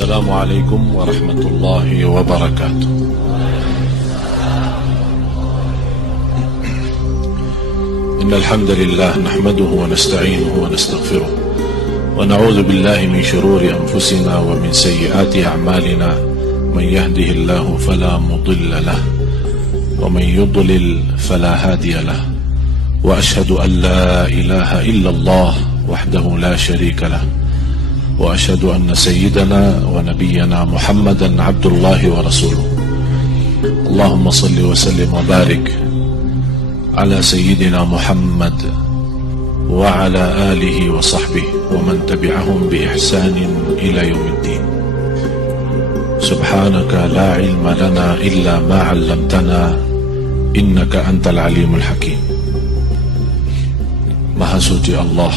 السلام عليكم ورحمة الله وبركاته. إن الحمد لله نحمده ونستعينه ونستغفره ونعوذ بالله من شرور أنفسنا ومن سيئات أعمالنا. من يهده الله فلا مضل له ومن يضلل فلا هادي له، وأشهد أن لا إله إلا الله وحده لا شريك له، وأشهد أن سيدنا ونبينا محمدا عبد الله ورسوله. اللهم صل وسلم وبارك على سيدنا محمد وعلى آله وصحبه ومن تبعهم بإحسان إلى يوم الدين. سبحانك لا علم لنا إلا ما علمتنا إنك أنت العليم الحكيم. Maha suci Allah,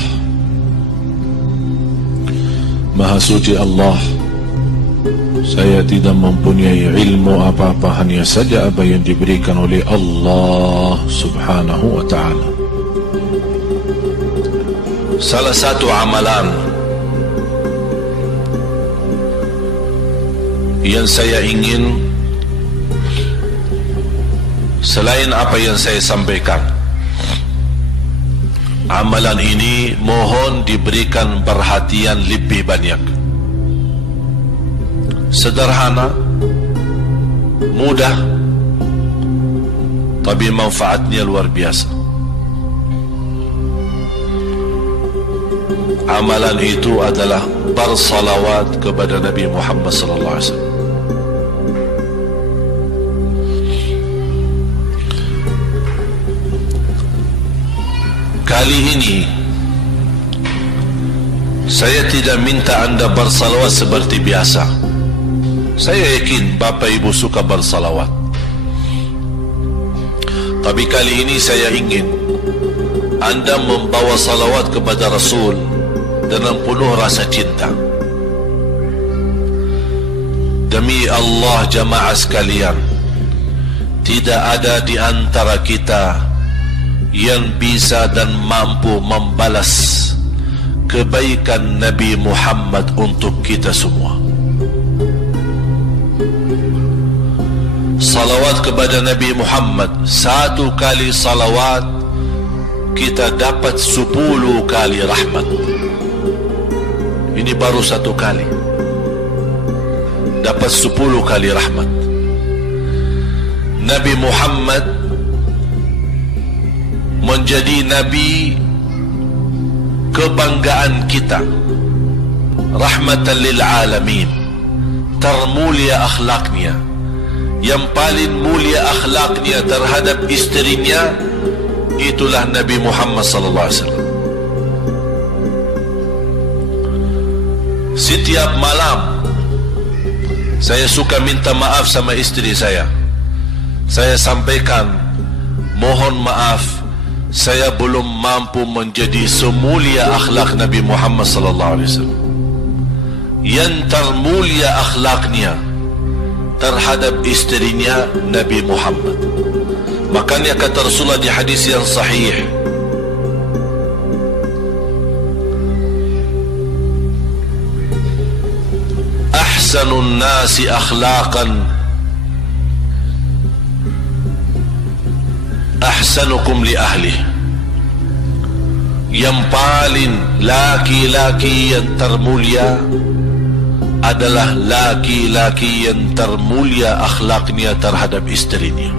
Maha suci Allah, saya tidak mempunyai ilmu apa-apa, hanya saja apa yang diberikan oleh Allah subhanahu wa ta'ala. Salah satu amalan yang saya ingin, selain apa yang saya sampaikan, amalan ini mohon diberikan perhatian lebih banyak. Sederhana, mudah, tapi manfaatnya luar biasa. Amalan itu adalah bersalawat kepada Nabi Muhammad sallallahu alaihi wasallam. Kali ini saya tidak minta anda bersalawat seperti biasa. Saya yakin Bapak Ibu suka bersalawat, tapi kali ini saya ingin anda membawa salawat kepada Rasul dengan penuh rasa cinta. Demi Allah jamaah sekalian, tidak ada di antara kita yang bisa dan mampu membalas kebaikan Nabi Muhammad untuk kita semua. Salawat kepada Nabi Muhammad, satu kali salawat kita dapat 10 kali rahmat. Ini baru satu kali, dapat 10 kali rahmat. Nabi Muhammad menjadi Nabi kebanggaan kita, rahmatan lil alamin, termulia akhlaknya. Yang paling mulia akhlaknya terhadap istrinya itulah Nabi Muhammad sallallahu alaihi wasallam. Setiap malam saya suka minta maaf sama istri saya. Saya sampaikan, mohon maaf, saya belum mampu menjadi semulia akhlak Nabi Muhammad sallallahu alaihi wasallam. Yang termulia akhlaknya terhadap istrinya Nabi Muhammad. Makanya kata Rasulullah di hadis yang sahih, ahsanun nasi akhlaqan ahsanukum li ahlih. Yang paling laki-laki yang termulia adalah laki-laki yang termulia akhlaknya terhadap istrinya.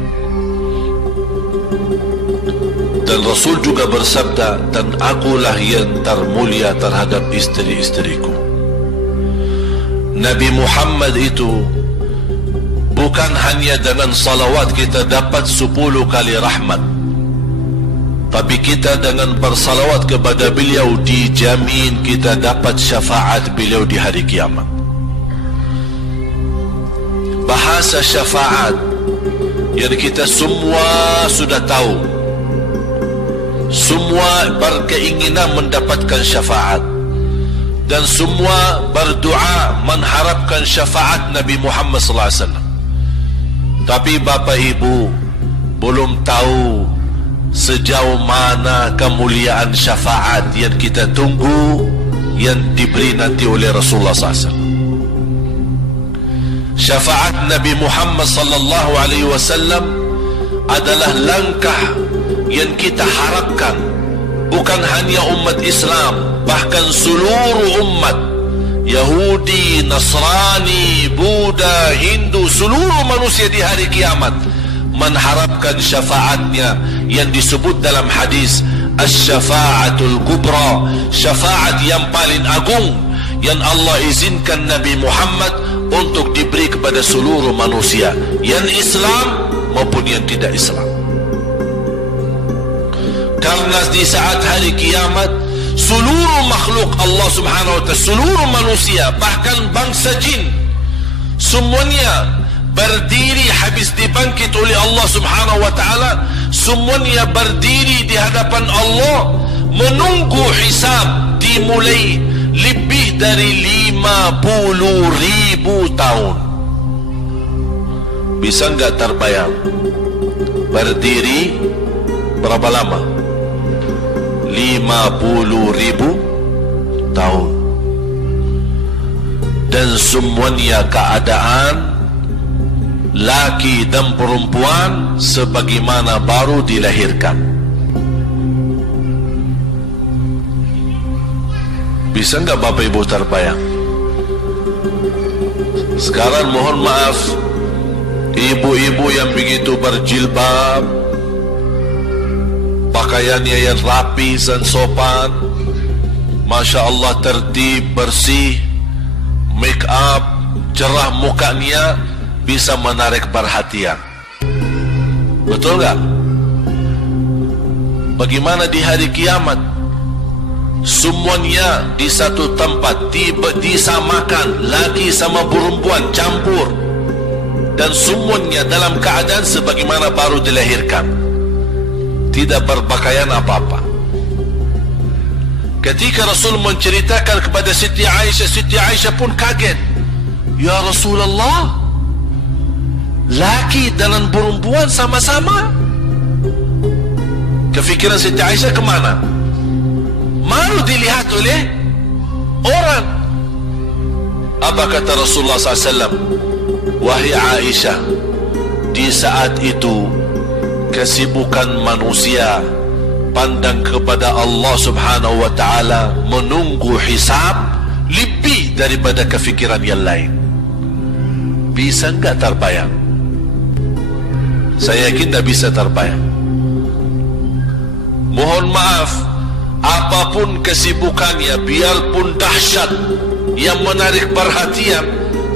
Dan Rasul juga bersabda, dan akulah yang termulia terhadap istri-istriku. Nabi Muhammad itu bukan hanya dengan salawat kita dapat 10 kali rahmat, tapi kita dengan bersalawat kepada beliau dijamin kita dapat syafaat beliau di hari kiamat. Bahasa syafaat yang kita semua sudah tahu, semua berkeinginan mendapatkan syafaat dan semua berdoa mengharapkan syafaat Nabi Muhammad sallallahu alaihi wasallam. Tapi Bapak Ibu belum tahu sejauh mana kemuliaan syafaat yang kita tunggu yang diberi nanti oleh Rasulullah SAW. Syafaat Nabi Muhammad sallallahu alaihi wasallam adalah langkah yang kita harapkan, bukan hanya umat Islam, bahkan seluruh umat, Yahudi, Nasrani, Buddha, Hindu, seluruh manusia di hari kiamat mengharapkan syafaatnya yang disebut dalam hadis Asy-Syafa'atul Kubra, syafaat yang paling agung yang Allah izinkan Nabi Muhammad untuk diberi kepada seluruh manusia, yang Islam maupun yang tidak Islam. Karena di saat hari kiamat seluruh makhluk Allah subhanahu wa ta'ala, seluruh manusia, bahkan bangsa jin, semuanya berdiri habis dibangkit oleh Allah subhanahu wa ta'ala, semuanya berdiri di hadapan Allah menunggu hisab dimulai lebih dari 50.000 tahun. Bisa enggak terbayang berdiri berapa lama? 50.000 tahun. Dan semuanya keadaan laki dan perempuan sebagaimana baru dilahirkan. Bisa enggak Bapak Ibu terbayang? Sekarang mohon maaf, ibu-ibu yang begitu berjilbab, pakaiannya yang rapi dan sopan, Masya Allah, tertib, bersih, make up, cerah mukanya, bisa menarik perhatian. Betul enggak? Bagaimana di hari kiamat? Semuanya di satu tempat, disamakan, laki sama perempuan campur, dan semuanya dalam keadaan sebagaimana baru dilahirkan, tidak berpakaian apa-apa. Ketika Rasul menceritakan kepada Siti Aisyah pun kaget. Ya Rasulullah, laki dan perempuan sama-sama. Kefikiran Siti Aisyah kemana? Malu dilihat oleh orang. Apa kata Rasulullah SAW? Wahai Aisyah, di saat itu kesibukan manusia pandang kepada Allah subhanahu wa ta'ala, menunggu hisab lebih daripada kefikiran yang lain. Bisa enggak terbayang? Saya yakin tak bisa terbayang. Mohon maaf, apapun kesibukannya, biarpun dahsyat yang menarik perhatian,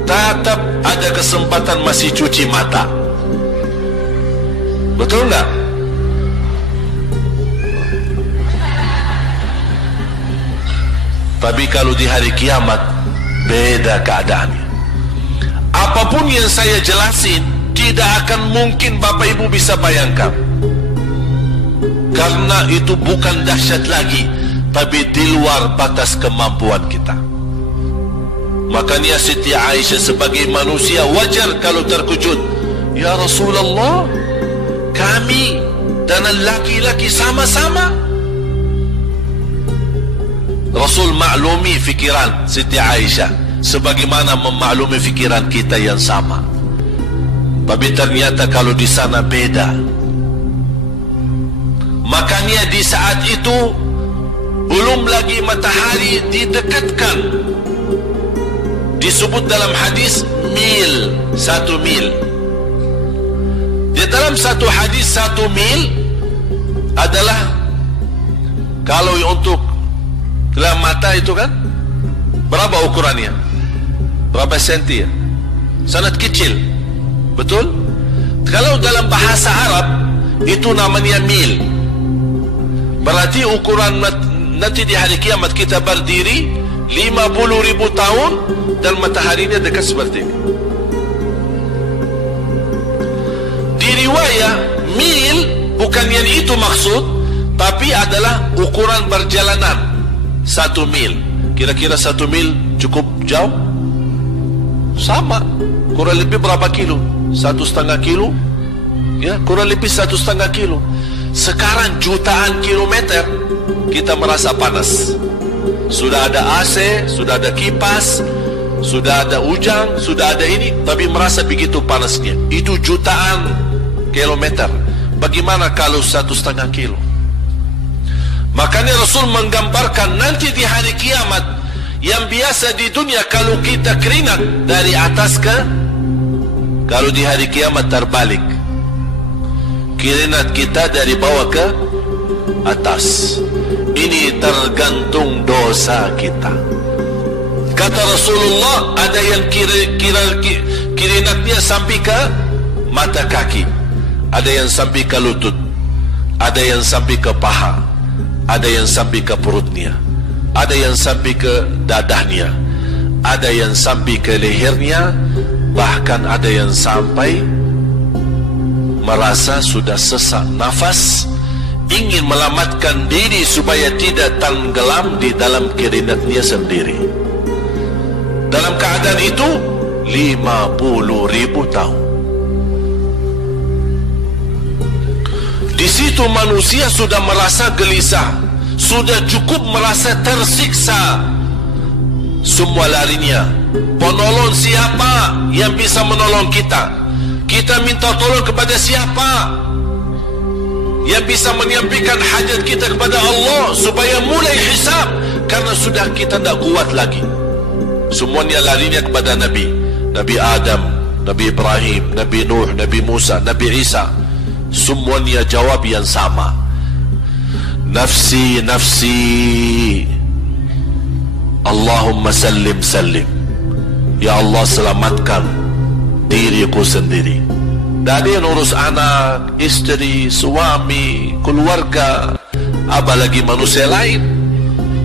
tetap ada kesempatan masih cuci mata. Betul enggak? Tapi kalau di hari kiamat beda keadaannya. Apapun yang saya jelasin tidak akan mungkin Bapak Ibu bisa bayangkan, karena itu bukan dahsyat lagi, tapi di luar batas kemampuan kita. Makanya Siti Aisyah sebagai manusia wajar kalau terkejut. Ya Rasulullah, kami dan laki-laki sama-sama. Rasul maklumi fikiran Siti Aisyah sebagaimana memaklumi fikiran kita yang sama. Tapi ternyata kalau di sana beda. Makanya di saat itu belum lagi matahari didekatkan. Disebut dalam hadis mil, 1 mil. Di dalam satu hadis 1 mil adalah, kalau untuk dalam mata itu kan berapa ukurannya? Berapa senti ya? Sangat kecil. Betul? Kalau dalam bahasa Arab itu namanya mil. Berarti ukuran nanti di hari kiamat kita berdiri 50.000 tahun dan mataharinya dekat seperti ini. Di riwayat mil bukan yang itu maksud, tapi adalah ukuran perjalanan 1 mil. Kira-kira 1 mil cukup jauh? Sama, kurang lebih berapa kilo? 1,5 kilo? Ya, kurang lebih 1,5 kilo. Sekarang jutaan kilometer kita merasa panas. Sudah ada AC, sudah ada kipas, sudah ada hujan, sudah ada ini, tapi merasa begitu panasnya. Itu jutaan kilometer. Bagaimana kalau 1,5 kilo? Makanya Rasul menggambarkan nanti di hari kiamat, yang biasa di dunia kalau kita keringat dari atas ke, kalau di hari kiamat terbalik, keringat kita dari bawah ke atas. Ini tergantung dosa kita. Kata Rasulullah, ada yang keringatnya sampai ke mata kaki, ada yang sampai ke lutut, ada yang sampai ke paha, ada yang sampai ke perutnya, ada yang sampai ke dadahnya, ada yang sampai ke lehernya, bahkan ada yang sampai merasa sudah sesak nafas, ingin melamatkan diri supaya tidak tenggelam di dalam keringatnya sendiri. Dalam keadaan itu 50.000 tahun. Di situ manusia sudah merasa gelisah, sudah cukup merasa tersiksa. Semua larinya, penolong siapa yang bisa menolong kita? Kita minta tolong kepada siapa yang bisa menyampaikan hajat kita kepada Allah supaya mulai hisab? Karena sudah kita tidak kuat lagi. Semuanya larinya kepada Nabi Adam, Nabi Ibrahim, Nabi Nuh, Nabi Musa, Nabi Isa. Semuanya jawab yang sama, nafsi, nafsi, Allahumma sallim, sallim. Ya Allah, selamatkan diriku sendiri. Dari yang urus anak, istri, suami, keluarga, apalagi manusia lain.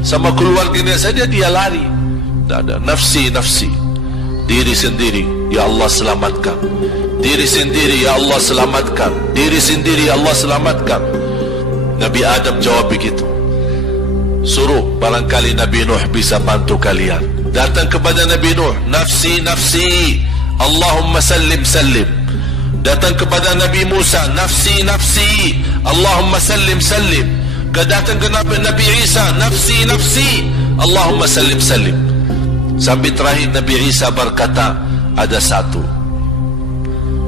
Sama keluarganya saja dia lari. Tidak ada. Nafsi, nafsi, diri sendiri, ya Allah selamatkan. Diri sendiri, ya Allah selamatkan. Diri sendiri, ya Allah selamatkan. Nabi Adam jawab begitu. Suruh, barangkali Nabi Nuh bisa bantu kalian. Datang kepada Nabi Nuh, nafsi, nafsi, Allahumma sallim, sallim. Datang kepada Nabi Musa, nafsi, nafsi, Allahumma sallim, sallim. Datang ke Nabi Isa, nafsi, nafsi, Allahumma sallim, sallim. Sampai terakhir Nabi Isa berkata, ada satu,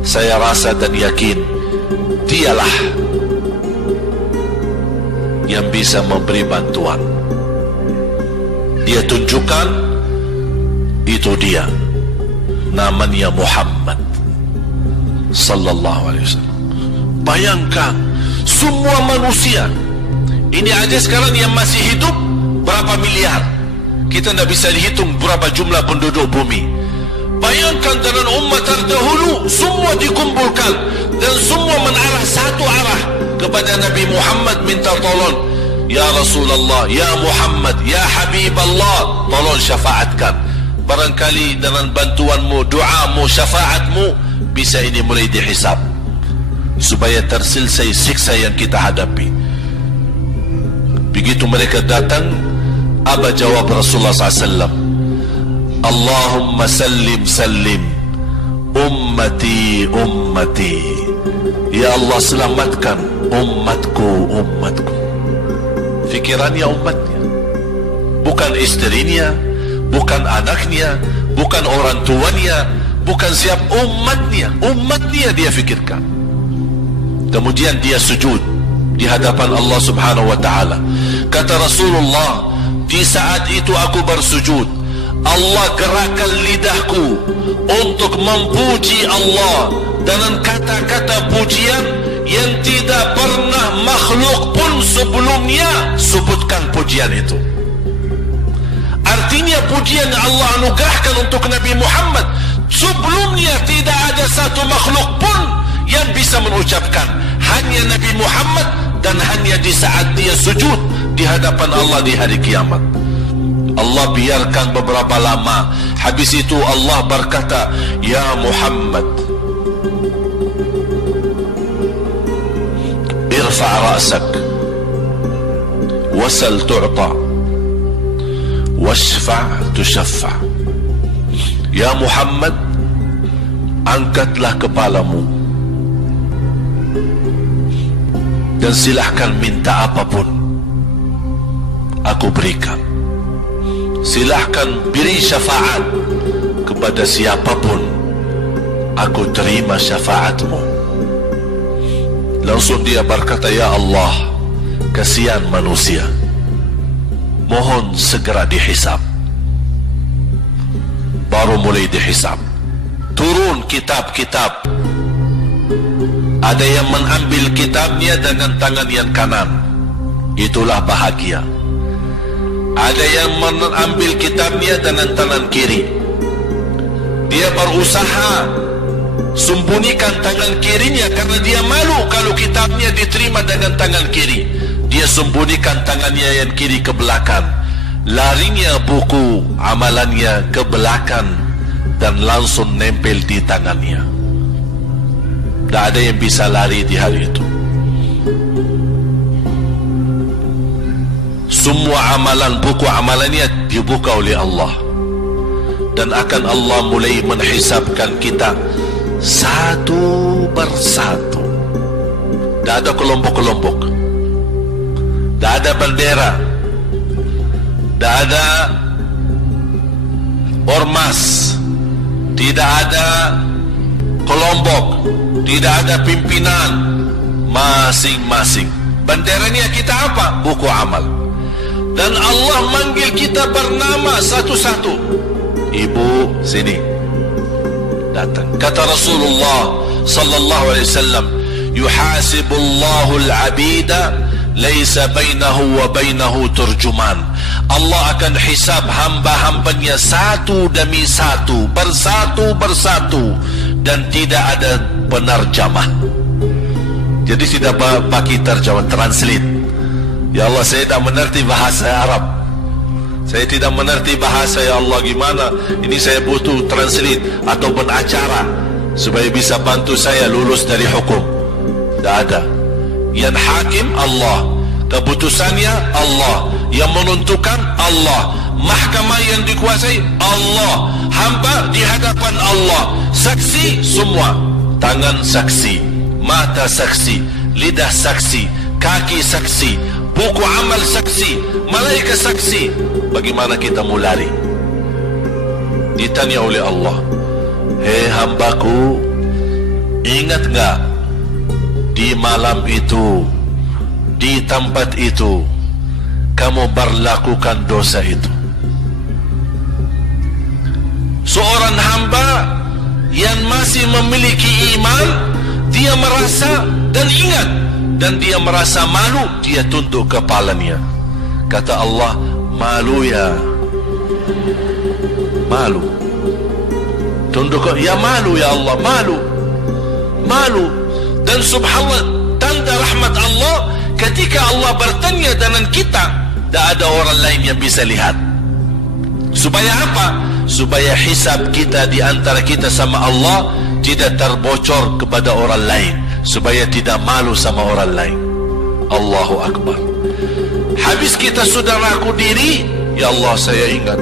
saya rasa dan yakin dialah yang bisa memberi bantuan. Dia tunjukkan, itu dia, namanya Muhammad sallallahu alaihi wasallam. Bayangkan semua manusia ini aja sekarang yang masih hidup berapa miliar, kita tidak bisa dihitung berapa jumlah penduduk bumi. Bayangkan dengan umat terdahulu semua dikumpulkan dan semua menarah satu arah kepada Nabi Muhammad, minta tolong, ya Rasulullah, ya Muhammad, ya Habib Allah, tolong syafaatkan. Barangkali dengan bantuanmu, doamu, syafaatmu bisa ini mulai dihisab supaya terselesai siksa yang kita hadapi. Begitu mereka datang, apa jawab Rasulullah SAW? Allahumma sallim, sallim, ummati, ummati. Ya Allah selamatkan umatku, umatku. Fikirannya umatnya, bukan istrinya, bukan anaknya, bukan orang tuanya, bukan siap, umatnya. Umatnya dia fikirkan. Kemudian dia sujud di hadapan Allah Subhanahu wa ta'ala. Kata Rasulullah, di saat itu aku bersujud, Allah gerakkan lidahku untuk memuji Allah dengan kata-kata pujian yang tidak pernah makhluk pun sebelumnya sebutkan pujian itu. Artinya pujian yang Allah anugerahkan untuk Nabi Muhammad sebelumnya tidak ada satu makhluk pun yang bisa mengucapkan, hanya Nabi Muhammad, dan hanya di saat dia sujud di hadapan Allah di hari kiamat. Allah biarkan beberapa lama, habis itu Allah berkata, ya Muhammad, irfa' ra'sak wasal tu'ta washfa' tushaffa'. Ya Muhammad, angkatlah kepalamu dan silahkan minta apapun, aku berikan. silahkan beri syafaat kepada siapapun, aku terima syafaatmu. Langsung dia berkata, ya Allah, kasihan manusia, mohon segera dihisab. Baru mulai dihisab, turun kitab-kitab. Ada yang mengambil kitabnya dengan tangan yang kanan, itulah bahagia. Ada yang mengambil kitabnya dengan tangan kiri. Dia berusaha sembunyikan tangan kirinya karena dia malu kalau kitabnya diterima dengan tangan kiri. Dia sembunyikan tangannya yang kiri ke belakang. Larinya buku amalannya ke belakang dan langsung nempel di tangannya. Tak ada yang bisa lari di hari itu. Semua amalan, buku amalannya dibuka oleh Allah, dan akan Allah mulai menghisapkan kita satu persatu. Tak ada kelompok-kelompok, tak ada bendera, tak ada ormas, tidak ada kelompok, tidak ada pimpinan, masing-masing. Benderanya kita apa? Buku amal. Dan Allah manggil kita bernama satu-satu. Ibu, sini, datang. Kata Rasulullah sallallahu alaihi wasallam, yuhasibullahu al-abida laisa bainahu wa bainahu turjuman. Allah akan hisab hamba-hambanya satu demi satu, bersatu-bersatu, dan tidak ada penerjemah. Jadi tidak pakai terjemah, translate. Ya Allah, saya tak mengerti bahasa Arab, saya tidak mengerti bahasa, ya Allah, gimana ini, saya butuh translate atau acara supaya bisa bantu saya lulus dari hukum. Tak ada. Yang hakim Allah, keputusannya Allah, yang menentukan Allah, mahkamah yang dikuasai Allah, hamba di hadapan Allah, saksi semua, tangan saksi, mata saksi, lidah saksi, kaki saksi, buku amal saksi, malaikat saksi. Bagaimana kita mau lari? Ditanya oleh Allah, hei hambaku, ingat enggak di malam itu, di tempat itu, kamu berlakukan dosa itu? Seorang hamba yang masih memiliki iman, dia merasa dan ingat, dan dia merasa malu, dia tunduk kepalanya. Kata Allah, malu ya, malu, tunduk, ya malu ya Allah, malu, malu. Dan subhanallah, tanda rahmat Allah, ketika Allah bertanya dengan kita, tak ada orang lain yang bisa lihat. Supaya apa? Supaya hisab kita di antara kita sama Allah tidak terbocor kepada orang lain, supaya tidak malu sama orang lain. Allahu Akbar. Habis kita sudah mengaku diri, ya Allah, saya ingat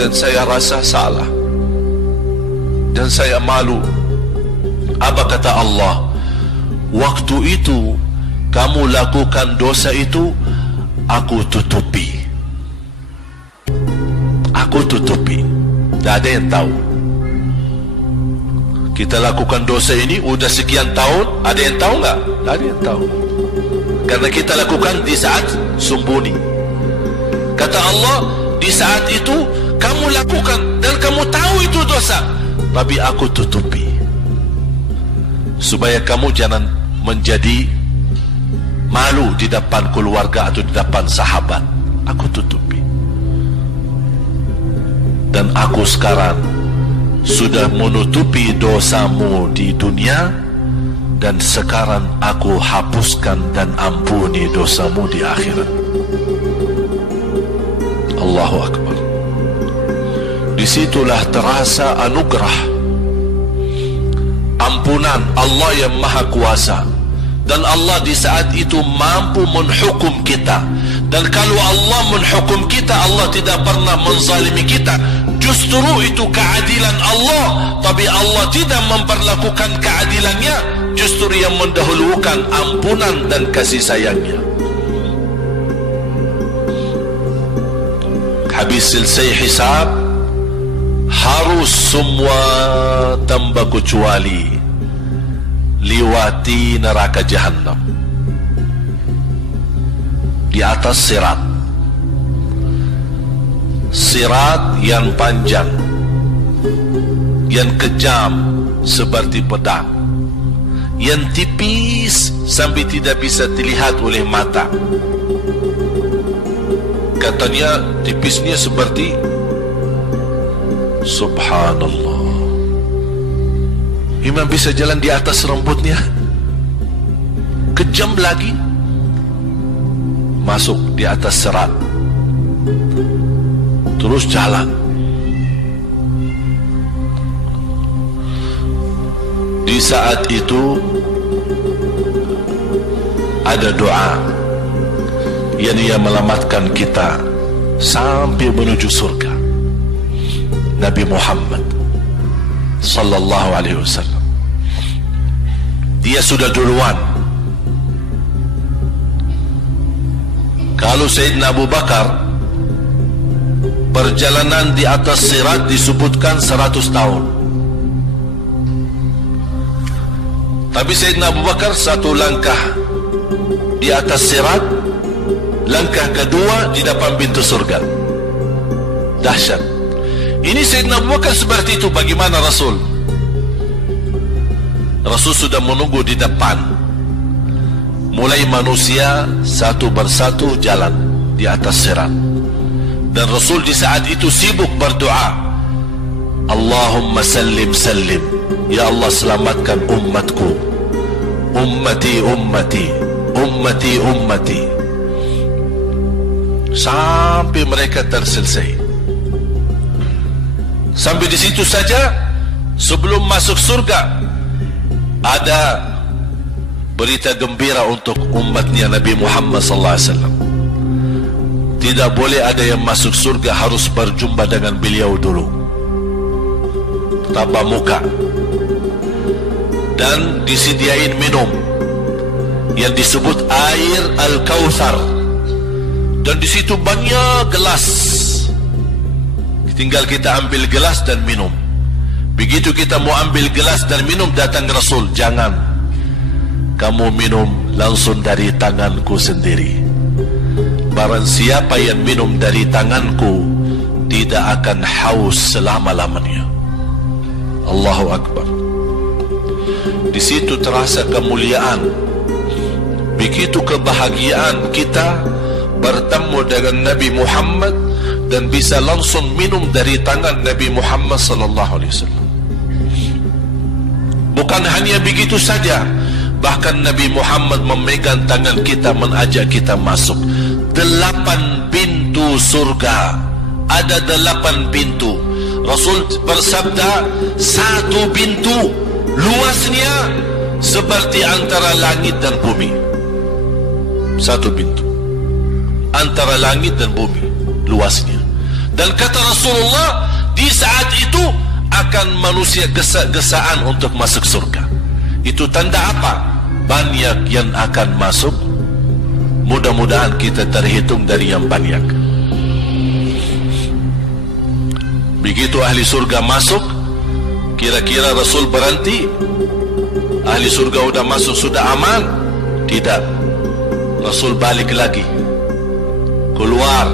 dan saya rasa salah dan saya malu. Apa kata Allah? Waktu itu kamu lakukan dosa itu, aku tutupi, aku tutupi. Tak ada yang tahu. Kita lakukan dosa ini udah sekian tahun, ada yang tahu enggak? Tak ada yang tahu. Karena kita lakukan di saat sembunyi. Kata Allah, di saat itu kamu lakukan dan kamu tahu itu dosa, tapi aku tutupi supaya kamu jangan menjadi malu di depan keluarga atau di depan sahabat. Aku tutupi. Dan aku sekarang sudah menutupi dosamu di dunia, dan sekarang aku hapuskan dan ampuni dosamu di akhirat. Allahu Akbar. Disitulah terasa anugerah, ampunan Allah yang Maha Kuasa. Dan Allah di saat itu mampu menghukum kita. Dan kalau Allah menghukum kita, Allah tidak pernah menzalimi kita. Justru itu keadilan Allah. Tapi Allah tidak memperlakukan keadilannya, justru yang mendahulukan ampunan dan kasih sayangnya. habis selesai hisab, harus semua tanpa kecuali liwati neraka Jahannam di atas sirat. Sirat yang panjang, yang kejam seperti pedang, yang tipis sampai tidak bisa dilihat oleh mata. Katanya tipisnya seperti, subhanallah, imam bisa jalan di atas rambutnya. Kejam lagi, masuk di atas serat, terus jalan. Di saat itu ada doa yang ia melamatkan kita sampai menuju surga. Nabi Muhammad sallallahu alaihi wasallam, dia sudah duluan. Kalau Sayyidina Abu Bakar, perjalanan di atas sirat disebutkan 100 tahun. Tapi Sayyidina Abu Bakar satu langkah di atas sirat, langkah kedua di depan pintu surga. Dahsyat. Ini Sayyidina Abu Bakar seperti itu. Bagaimana Rasul? Rasul sudah menunggu di depan. Mulai manusia satu persatu jalan di atas sirat. Dan Rasul di saat itu sibuk berdoa, Allahumma sallim sallim, ya Allah selamatkan umatku, ummati ummati, ummati ummati, sampai mereka terselesai. Sampai di situ saja. Sebelum masuk surga, ada berita gembira untuk umatnya Nabi Muhammad sallallahu alaihi wasallam. Tidak boleh ada yang masuk surga, harus berjumpa dengan beliau dulu, tatap muka, dan disediain minum yang disebut air Al-Kautsar, dan di situ banyak gelas. Tinggal kita ambil gelas dan minum. Begitu kita mau ambil gelas dan minum, datang Rasul, jangan, kamu minum langsung dari tanganku sendiri. Barang siapa yang minum dari tanganku tidak akan haus selama-lamanya. Allahu Akbar. Di situ terasa kemuliaan. Begitu kebahagiaan kita bertemu dengan Nabi Muhammad dan bisa langsung minum dari tangan Nabi Muhammad sallallahu alaihi wasallam. Bukan hanya begitu saja, bahkan Nabi Muhammad memegang tangan kita, mengajak kita masuk 8 pintu surga. Ada 8 pintu. Rasul bersabda, 1 pintu luasnya seperti antara langit dan bumi. 1 pintu antara langit dan bumi luasnya. Dan kata Rasulullah, di saat itu akan manusia gesa-gesaan untuk masuk surga. Itu tanda apa? Banyak yang akan masuk. Mudah-mudahan kita terhitung dari yang banyak. Begitu ahli surga masuk, kira-kira Rasul berhenti, ahli surga sudah masuk, sudah aman? Tidak. Rasul balik lagi, keluar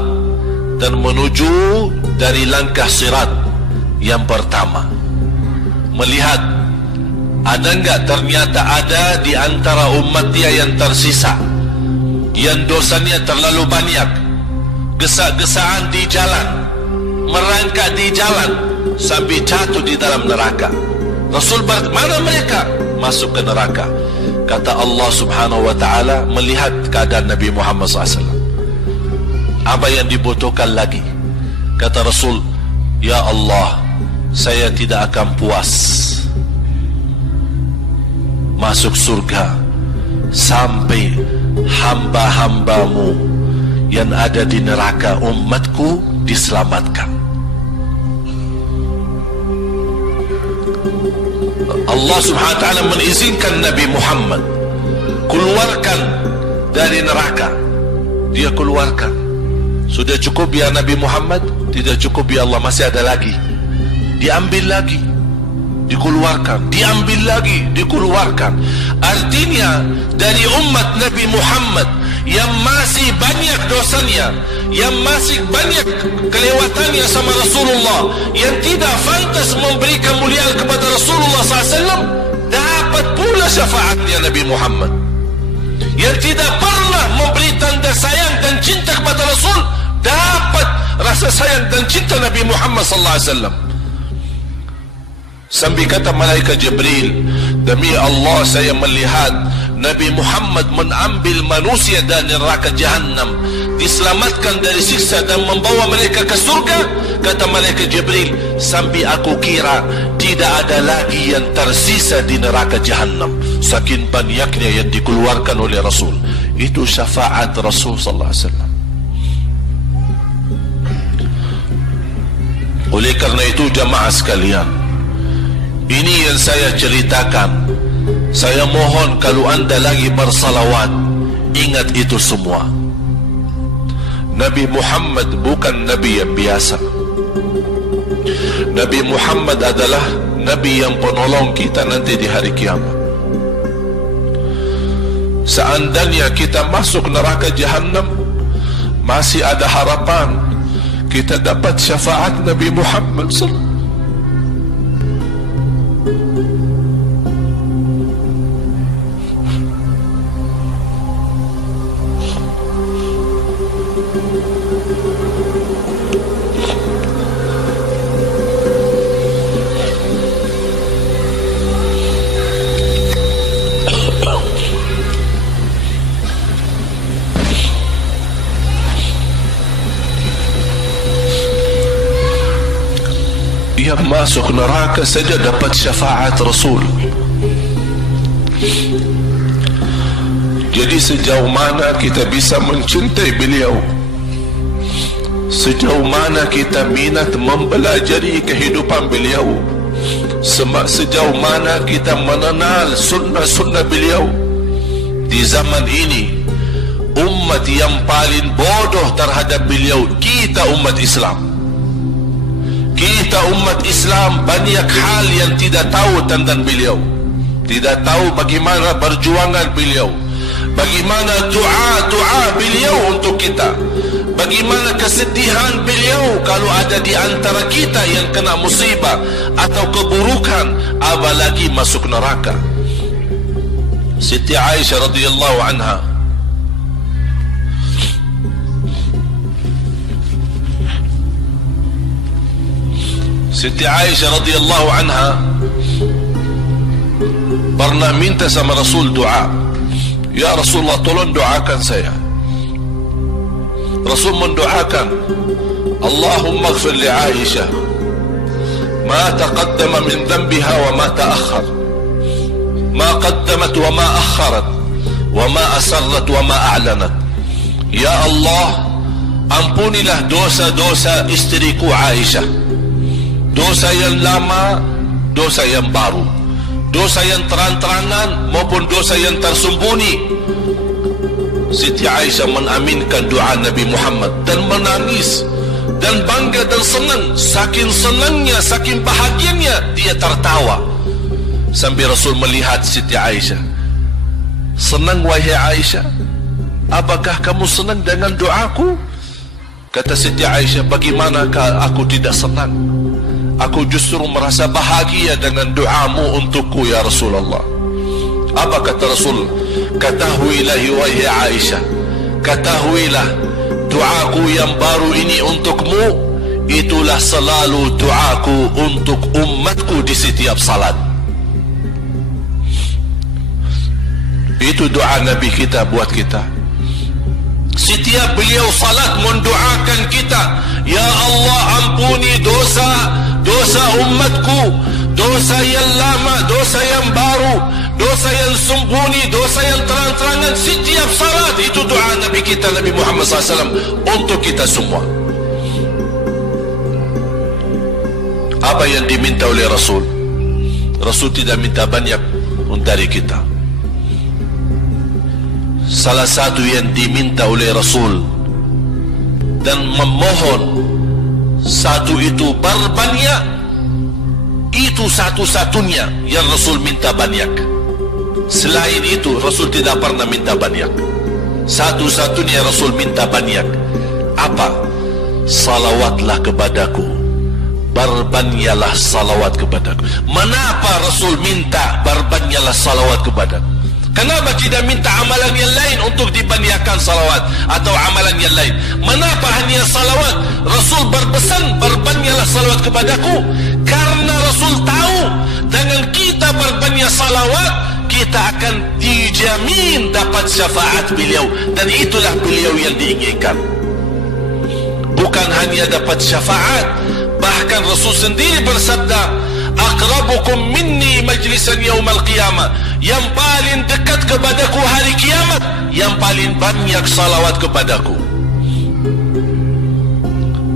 dan menuju dari langkah sirat yang pertama, melihat ada enggak ternyata ada di antara umat dia yang tersisa, yang dosanya terlalu banyak, gesa-gesaan di jalan, merangkak di jalan sampai jatuh di dalam neraka. Rasul mana mereka? Masuk ke neraka. Kata Allah subhanahu wa ta'ala, melihat keadaan Nabi Muhammad SAW, apa yang dibutuhkan lagi? Kata Rasul, ya Allah, saya tidak akan puas masuk surga sampai hamba-hambamu yang ada di neraka, umatku, diselamatkan. Allah subhanahu wa ta'ala mengizinkan Nabi Muhammad keluarkan dari neraka. Dia keluarkan Sudah cukup ya Nabi Muhammad? Tidak cukup ya Allah, masih ada lagi. Diambil lagi, dikeluarkan, diambil lagi, dikeluarkan. Artinya dari umat Nabi Muhammad yang masih banyak dosanya, yang masih banyak kelewatannya sama Rasulullah, yang tidak pantas memberi kemuliaan kepada Rasulullah SAW, dapat pula syafaatnya Nabi Muhammad. Yang tidak pernah memberi tanda sayang dan cinta kepada Rasul, dapat rasa sayang dan cinta Nabi Muhammad SAW. Sampai kata malaikat Jibril, demi Allah saya melihat Nabi Muhammad mengambil manusia dari neraka Jahannam, diselamatkan dari siksa dan membawa mereka ke surga. Kata malaikat Jibril, sampai aku kira tidak ada lagi yang tersisa di neraka Jahannam, saking banyaknya yang dikeluarkan oleh Rasul. Itu syafaat Rasul sallallahu alaihi wasallam. Oleh karena itu jamaah sekalian, ini yang saya ceritakan. Saya mohon kalau anda lagi bersalawat, ingat itu semua. Nabi Muhammad bukan Nabi yang biasa. Nabi Muhammad adalah Nabi yang penolong kita nanti di hari kiamat. Seandainya kita masuk neraka Jahannam, masih ada harapan kita dapat syafaat Nabi Muhammad SAW. Yang masuk neraka saja dapat syafaat Rasul. Jadi sejauh mana kita bisa mencintai beliau, sejauh mana kita minat mempelajari kehidupan beliau, sejauh mana kita mengenal sunnah-sunnah beliau. Di zaman ini, umat yang paling bodoh terhadap beliau kita umat Islam. Kita umat Islam banyak hal yang tidak tahu tentang beliau, tidak tahu bagaimana perjuangan beliau, bagaimana doa beliau untuk kita, bagaimana kesedihan beliau kalau ada di antara kita yang kena musibah atau keburukan, apalagi masuk neraka. Siti Aisyah radhiyallahu anha, Siti Aisyah radhiyallahu anha pernah minta sama Rasul doa. Ya Rasulullah, tolong doakan saya. Rasul mendoakan, Allahumma ighfir li Aisyah ma taqaddama min dhanbiha wa ma ta'akhkhar, ma qaddamat wa ma akharat, wa ma asarrat wa ma a'lanat. Ya Allah, ampunilah dosa-dosa istriku Aisyah, dosa yang lama, dosa yang baru, dosa yang terang-terangan maupun dosa yang tersembunyi. Siti Aisyah mengaminkan doa Nabi Muhammad dan menangis dan bangga dan senang. Saking senangnya, saking bahagianya, dia tertawa. Sampai Rasul melihat Siti Aisyah. Senang wahai Aisyah? Apakah kamu senang dengan doaku? Kata Siti Aisyah, bagaimanakah aku tidak senang? Aku justru merasa bahagia dengan doamu untukku ya Rasulullah. Apa kata Rasul? Ketahuilah wahai Aisyah, ketahuilah doaku yang baru ini untukmu, itulah selalu doaku untuk umatku di setiap salat. Itu doa Nabi kita buat kita. Setiap beliau salat mendoakan kita, ya Allah ampuni dosa umatku, dosa yang lama, dosa yang baru, dosa yang sembunyi, dosa yang terang-terangan. Setiap salat itu doa Nabi kita, Nabi Muhammad SAW untuk kita semua. Apa yang diminta oleh Rasul? Rasul tidak minta banyak dari kita. Salah satu yang diminta oleh Rasul, dan memohon satu itu berbanyak, itu satu-satunya yang Rasul minta banyak. Selain itu Rasul tidak pernah minta banyak. Satu-satunya Rasul minta banyak apa? Salawatlah kepadaku, berbanyaklah salawat kepadaku. Mengapa Rasul minta berbanyaklah salawat kepadaku? Kenapa tidak minta amalan yang lain untuk dibanyakkan salawat atau amalan yang lain? Mengapa hanya salawat? Rasul berpesan berbanyaklah salawat kepadaku karena Rasul tahu dengan kita berbanyak salawat kita akan dijamin dapat syafaat beliau, dan itulah beliau yang diinginkan. Bukan hanya dapat syafaat, bahkan Rasul sendiri bersabda, aqrabukum minni majlisan yaumal qiyamah, yang paling dekat kepadaku hari kiamat yang paling banyak salawat kepadaku.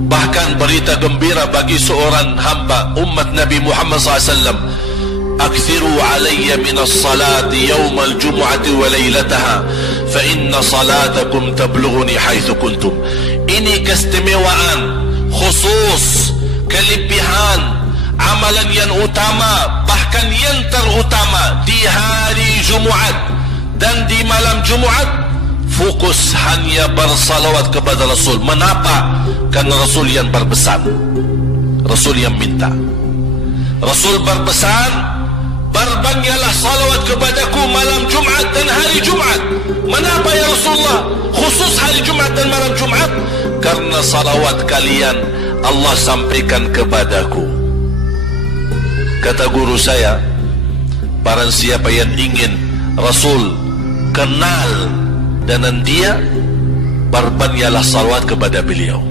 Bahkan berita gembira bagi seorang hamba umat Nabi Muhammad SAW, akthiru alayya minas salati yaumal jumu'ati wa laylataha fa inna salatakum tablughuni haitsu kuntum. Ini keistimewaan khusus, kelebihan amalan yang utama, bahkan yang terutama di hari Jumaat dan di malam Jumaat. Fokus hanya bersalawat kepada Rasul. Mengapa? Karena Rasul yang berpesan, Rasul yang minta. Rasul berpesan, berbanyaklah salawat kepadaku malam Jumaat dan hari Jumaat. Mengapa ya Rasulullah khusus hari Jumaat dan malam Jumaat? Karena salawat kalian Allah sampaikan kepadaku. Kata guru saya, barang siapa yang ingin Rasul kenal dengan dia, berbanyaklah salawat kepada beliau,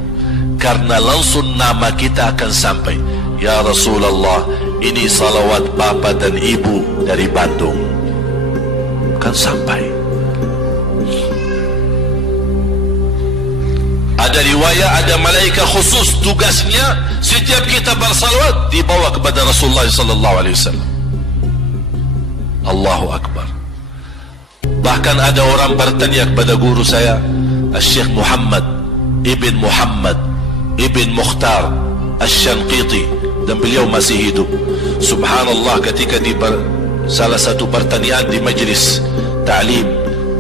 karena langsung nama kita akan sampai. Ya Rasulullah, ini salawat bapa dan ibu dari Bandung, kan sampai. Ada riwayat, ada malaikat khusus tugasnya setiap kita bersalawat dibawa kepada Rasulullah sallallahu alaihi wasallam. Allahu akbar. Bahkan ada orang bertanya kepada guru saya, Syekh Muhammad Ibn Muhammad Ibn Mukhtar Asy-Syanqiti, dan beliau masih hidup. Subhanallah, ketika di salah satu pertanyaan di majlis ta'lim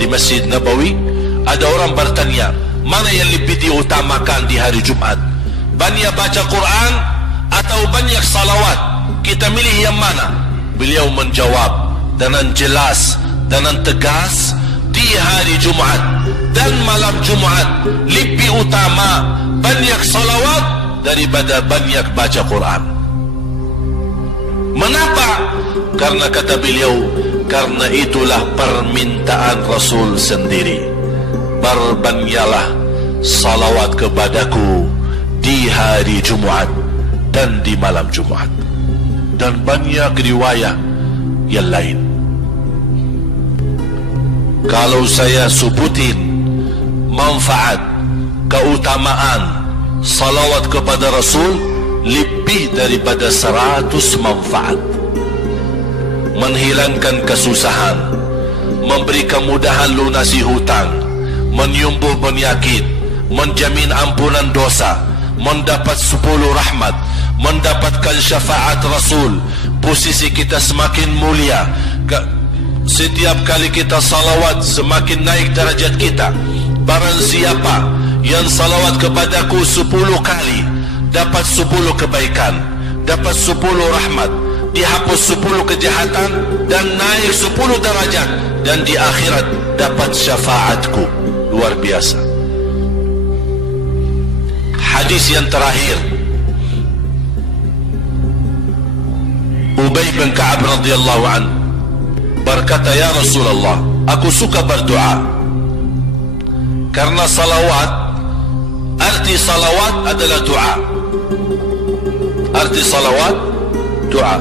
di Masjid Nabawi, ada orang bertanya, mana yang lebih diutamakan di hari Jumat? Banyak baca Quran atau banyak salawat? Kita milih yang mana? Beliau menjawab dengan jelas, dengan tegas, di hari Jumat dan malam Jumat lebih utama banyak salawat daripada banyak baca Quran. Mengapa? Karena kata beliau, karena itulah permintaan Rasul sendiri. Berbanyaklah salawat kepadaku di hari Jumat dan di malam Jumat. Dan banyak riwayat yang lain. Kalau saya sebutin manfaat, keutamaan salawat kepada Rasul, lebih daripada 100 manfaat. Menghilangkan kesusahan, memberi kemudahan lunasi hutang, menyembuh penyakit, menjamin ampunan dosa, mendapat 10 rahmat, mendapatkan syafaat Rasul, posisi kita semakin mulia. Setiap kali kita salawat semakin naik darajat kita. Barang siapa yang salawat kepadaku 10 kali, dapat 10 kebaikan, dapat 10 rahmat, dihapus 10 kejahatan, dan naik 10 darajat, dan di akhirat dapat syafaatku. Luar biasa. Hadis yang terakhir, Ubay bin Ka'ab radhiyallahu anhu berkata, ya Rasulullah, aku suka berdoa karena salawat, arti salawat adalah doa. Arti salawat, doa.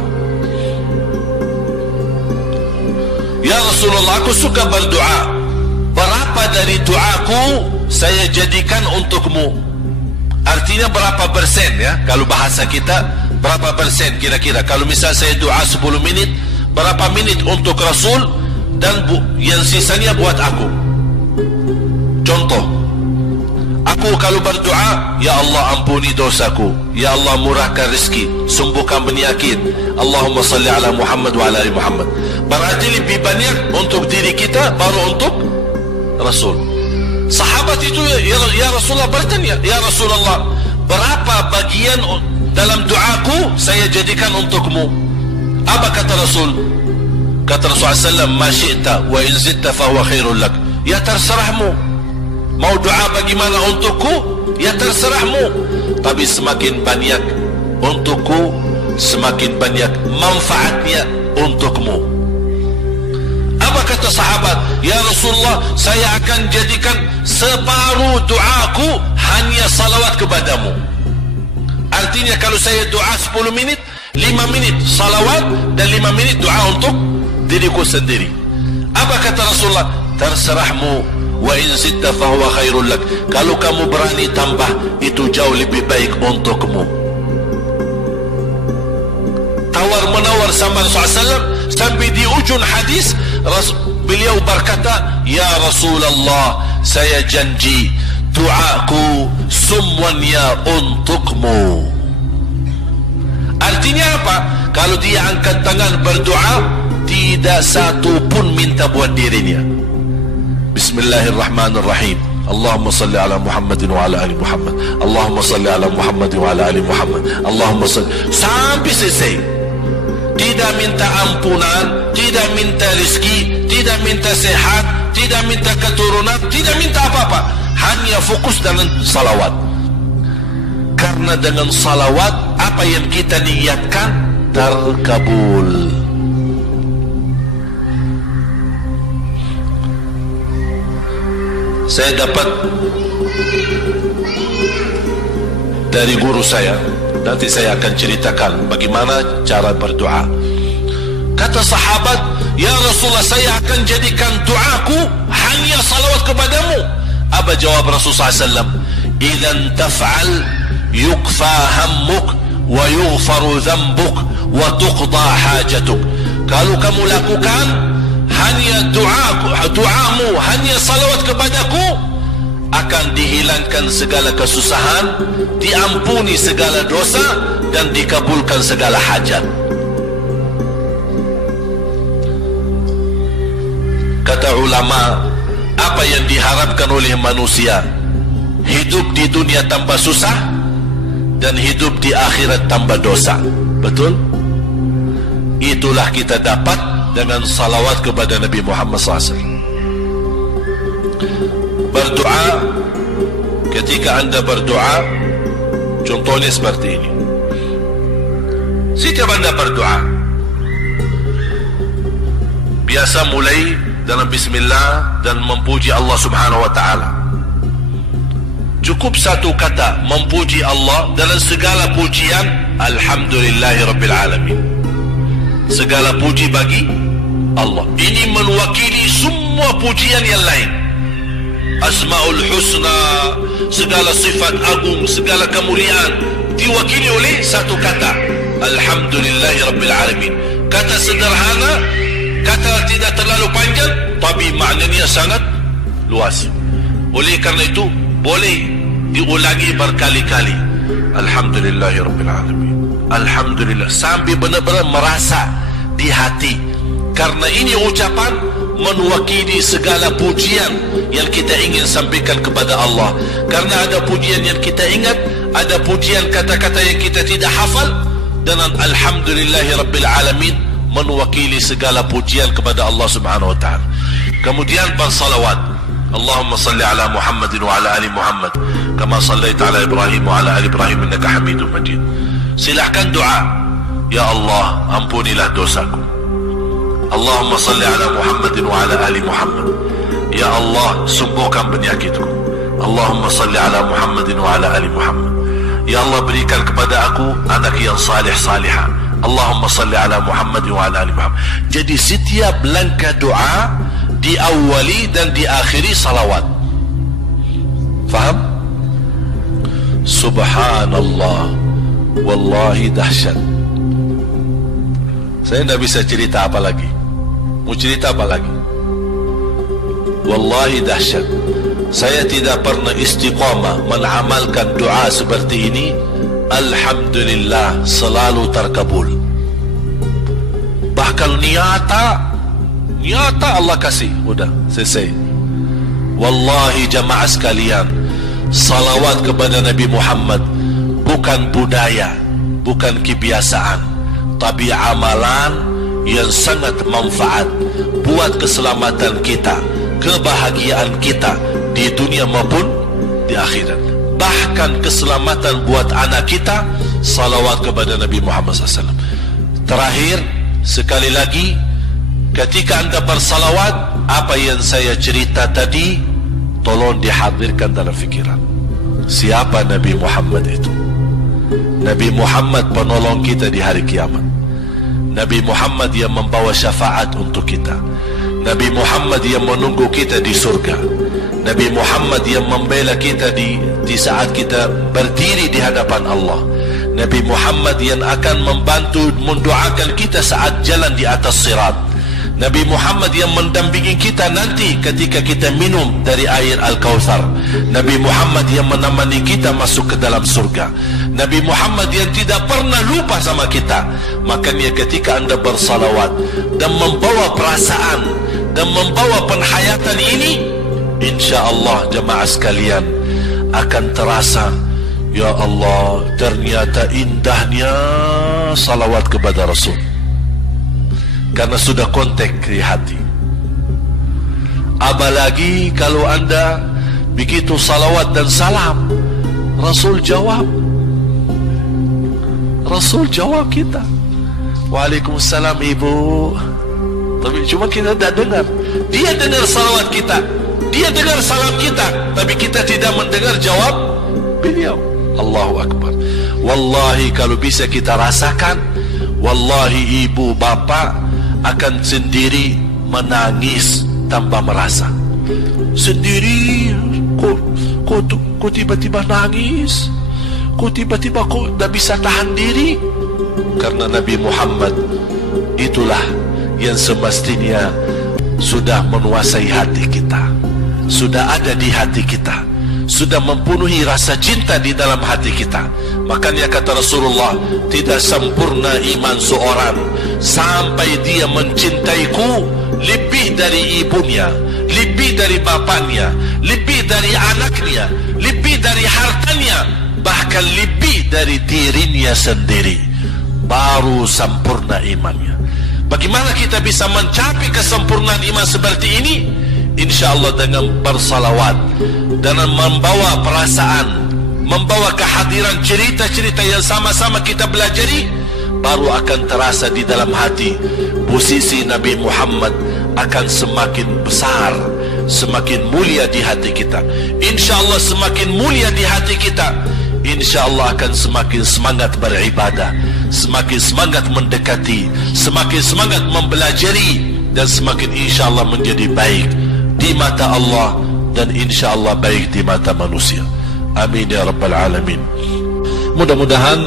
Ya Rasulullah, aku suka berdoa. Berapa dari doaku saya jadikan untukmu? Artinya berapa persen ya? Kalau bahasa kita, berapa persen kira-kira? Kalau misal saya doa 10 menit, berapa menit untuk Rasul, dan yang sisanya buat aku? Contoh, Aku kalau berdoa, ya Allah ampuni dosaku, ya Allah murahkan rezeki, sembuhkan penyakit. Allahumma salli ala Muhammad wa ala ali Muhammad. Berarti lebih banyak untuk diri kita, baru untuk Rasul. Sahabat itu ya Rasulullah bertanya, ya Rasulullah, berapa bagian dalam doaku saya jadikan untukmu? Apa kata Rasul? Kata Rasulullah SAW, ma syi'ta wa in zitta fahuwa khairul lak. Ya terserahmu, mau doa bagaimana untukku, ya terserahmu, tapi semakin banyak untukku, semakin banyak manfaatnya untukmu. Apa kata sahabat? Ya Rasulullah, saya akan jadikan separuh doaku hanya salawat kepadamu. Artinya kalau saya doa 10 minit, 5 menit salawat dan 5 menit doa untuk diriku sendiri. Apa kata Rasulullah? Terserahmu, wa in zitta fahuwa khairul lak. Kalau kamu berani tambah, itu jauh lebih baik untukmu. Tawar menawar sama Rasulullah SAW, sampai di ujung hadis beliau berkata, ya Rasulullah, saya janji doaku semuanya untukmu. Artinya apa? Kalau dia angkat tangan berdoa, tidak satu pun minta buat dirinya. Bismillahirrahmanirrahim. Allahumma salli ala Muhammadin wa ala ali Muhammad. Allahumma salli ala Muhammadin wa ala ali Muhammad. Allahumma salli, sampai selesai. Tidak minta ampunan, tidak minta rezeki, tidak minta sehat, tidak minta keturunan, tidak minta apa-apa. Hanya fokus dengan salawat. Karena dengan salawat, apa yang kita niatkan terkabul. Saya dapat dari guru saya, nanti saya akan ceritakan bagaimana cara berdoa. Kata sahabat, ya Rasulullah, saya akan jadikan doaku hanya salawat kepadamu. Apa jawab Rasulullah SAW? Idzan taf'al yukfa hammuk wa yughfaru dhanbuk wa tuqda hajatuk. Kalau kamu lakukan hanya doamu, hanya salawat kepadaku, akan dihilangkan segala kesusahan, diampuni segala dosa, dan dikabulkan segala hajat. Kata ulama, apa yang diharapkan oleh manusia? Hidup di dunia tanpa susah dan hidup di akhirat tanpa dosa. Betul? Itulah kita dapat dengan salawat kepada Nabi Muhammad SAW. Berdoa, ketika anda berdoa, contohnya seperti ini. Setiap anda berdoa, biasa mulai dalam bismillah dan memuji Allah Subhanahu wa ta'ala. Cukup satu kata memuji Allah dalam segala pujian, alhamdulillahi rabbil alamin. Segala puji bagi Allah. Ini mewakili semua pujian yang lain. Asmaul husna, segala sifat agung, segala kemuliaan diwakili oleh satu kata, alhamdulillahi rabbil alamin. Kata sederhana, kata tidak terlalu panjang, tapi maknanya sangat luas. Oleh karena itu boleh diulangi berkali-kali, alhamdulillahi rabbil alamin, alhamdulillah, sampai benar-benar merasa di hati. Karena ini ucapan mewakili segala pujian yang kita ingin sampaikan kepada Allah. Karena ada pujian yang kita ingat, ada pujian kata-kata yang kita tidak hafal. Dan alhamdulillahi rabbil alamin mewakili segala pujian kepada Allah Subhanahu wa ta'ala. Kemudian bersalawat, Allahumma salli ala Muhammadin wa ala ali Muhammad kama sallaita ala Ibrahim wa ala ali Ibrahim innaka Hamidum Majid. Silahkan doa, ya Allah ampunilah dosaku. Allahumma salli ala Muhammadin wa ala ali Muhammad. Ya Allah sembuhkan penyakitku. Allahumma salli ala Muhammadin wa ala ali Muhammad. Ya Allah berikan kepada aku anak yang salih salihah. Allahumma salli ala Muhammadin wa ala ali Muhammad. Jadi setiap langkah doa diawali dan diakhiri salawat. Faham? Subhanallah, wallahi dahsyat. Saya tidak bisa cerita apa lagi. Mau cerita apa lagi? Wallahi dahsyat. saya tidak pernah istiqamah mengamalkan doa seperti ini, alhamdulillah selalu terkabul. Bahkan nyata Allah kasih, udah selesai. Wallahi jamaah sekalian, salawat kepada Nabi Muhammad bukan budaya, bukan kebiasaan, tapi amalan yang sangat manfaat buat keselamatan kita, kebahagiaan kita di dunia maupun di akhirat. Bahkan keselamatan buat anak kita, salawat kepada Nabi Muhammad SAW. Terakhir, sekali lagi, ketika anda bersalawat, apa yang saya cerita tadi tolong dihadirkan dalam fikiran. Siapa Nabi Muhammad itu? Nabi Muhammad penolong kita di hari kiamat. Nabi Muhammad yang membawa syafaat untuk kita. Nabi Muhammad yang menunggu kita di surga. Nabi Muhammad yang membela kita di saat kita berdiri di hadapan Allah. Nabi Muhammad yang akan membantu mendoakan kita saat jalan di atas sirat. Nabi Muhammad yang mendampingi kita nanti ketika kita minum dari air Al-Kautsar. Nabi Muhammad yang menemani kita masuk ke dalam surga. Nabi Muhammad yang tidak pernah lupa sama kita. Makanya ketika anda bersalawat dan membawa perasaan dan membawa penghayatan ini, insya-Allah jemaah sekalian akan terasa, ya Allah, ternyata indahnya salawat kepada Rasul. Karena sudah kontak di hati. Apalagi kalau anda begitu salawat dan salam, Rasul jawab. Rasul jawab kita, Waalaikumsalam ibu. Tapi cuma kita tidak dengar. Dia dengar salawat kita, dia dengar salam kita, tapi kita tidak mendengar jawab beliau. Allahu Akbar. Wallahi kalau bisa kita rasakan, wallahi ibu bapak akan sendiri menangis tanpa merasa. Sendiri, kok tiba-tiba nangis? Kok tiba-tiba kok tidak bisa tahan diri? Karena Nabi Muhammad itulah yang semestinya sudah menguasai hati kita, sudah ada di hati kita, sudah mempenuhi rasa cinta di dalam hati kita. Makanya kata Rasulullah, tidak sempurna iman seorang sampai dia mencintaiku lebih dari ibunya, lebih dari bapaknya, lebih dari anaknya, lebih dari hartanya, bahkan lebih dari dirinya sendiri. Baru sempurna imannya. Bagaimana kita bisa mencapai kesempurnaan iman seperti ini? InsyaAllah dengan bersalawat, dengan membawa perasaan, membawa kehadiran cerita-cerita yang sama-sama kita pelajari, baru akan terasa di dalam hati posisi Nabi Muhammad akan semakin besar, semakin mulia di hati kita. InsyaAllah semakin mulia di hati kita, InsyaAllah akan semakin semangat beribadah, semakin semangat mendekati, semakin semangat mempelajari, dan semakin InsyaAllah menjadi baik di mata Allah dan InsyaAllah baik di mata manusia. Amin ya Rabbal Alamin. Mudah-mudahan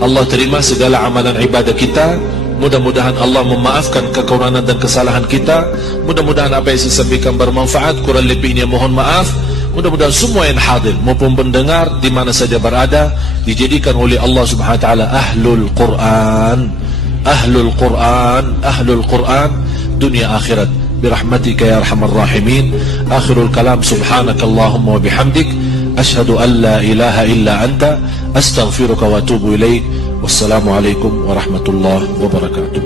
Allah terima segala amalan ibadah kita. Mudah-mudahan Allah memaafkan kekurangan dan kesalahan kita. Mudah-mudahan apa yang saya sampaikan bermanfaat. Kurang lebihnya mohon maaf. Mudah-mudahan semua yang hadir maupun pendengar di mana saja berada dijadikan oleh Allah Subhanahu wa taala ahlul Quran, ahlul Quran, ahlul Quran dunia akhirat birahmatika ya arhamar rahimin. Akhirul kalam, subhanakallahumma wa bihamdik, ashhadu an la ilaha illa anta, astaghfiruka wa atubu ilaik. Wassalamu alaikum warahmatullahi wabarakatuh.